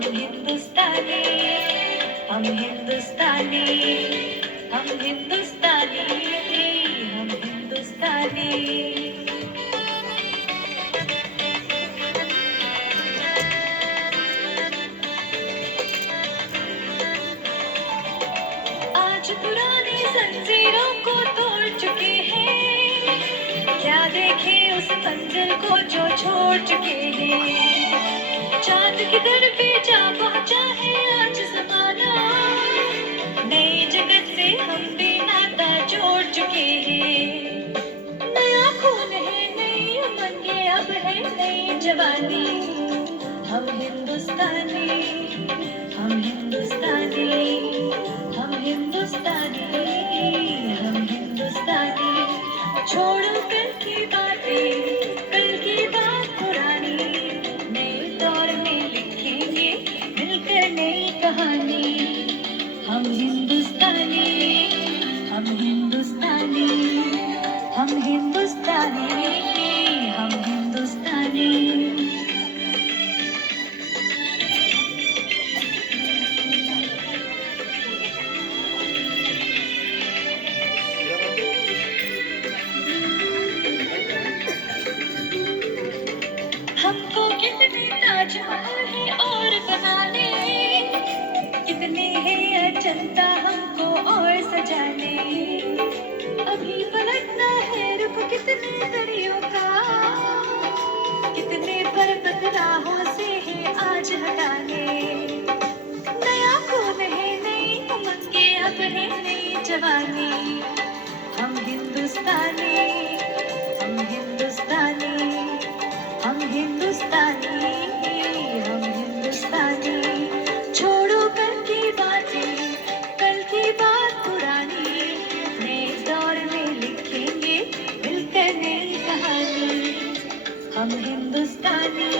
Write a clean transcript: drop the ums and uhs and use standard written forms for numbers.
हम हिंदुस्तानी, हम हिंदुस्तानी, हम हिंदुस्तानी, हम हिंदुस्तानी। आज पुरानी जंजीरों को तोड़ चुके हैं, क्या देखे उस मंजिल को जो छोड़ चुके हैं। चांद की दर पे जा पहुंचा है आज जमाना, नई जगत से हम भी नाता जोड़ चुके हैं। नया खून है, नई उमंगे, अब है नई जवानी। हम हिंदुस्तानी, हम हिंदुस्तानी, हम हिंदुस्तानी, हम हिंदुस्तानी। छोड़ो कल की बातें, कल की बात पुरानी, नए दौर में लिखेंगे मिलकर नई कहानी। हम हिंदुस्तानी, हम हिंदुस्तानी, हम हिंदुस्तानी, हम हिंदुस्तानी। हमको कितने ताजमहल है और बनाने, कितने हैं अजंता हमको और सजाने। अभी पलटना है रुख कितने दरियों का, कितने पर्वत राहों से है आज हटाने। नया खून है, नई उमंगे, अब है नई जवानी। हम हिंदुस्तानी, हम हिंदुस्तानी, हम हिंदुस्तानी, हम हिंदुस्तानी। छोड़ो कल की बातें, कल की बात पुरानी, नए दौर में लिखेंगे मिलकर नई कहानी। हम हिंदुस्तानी,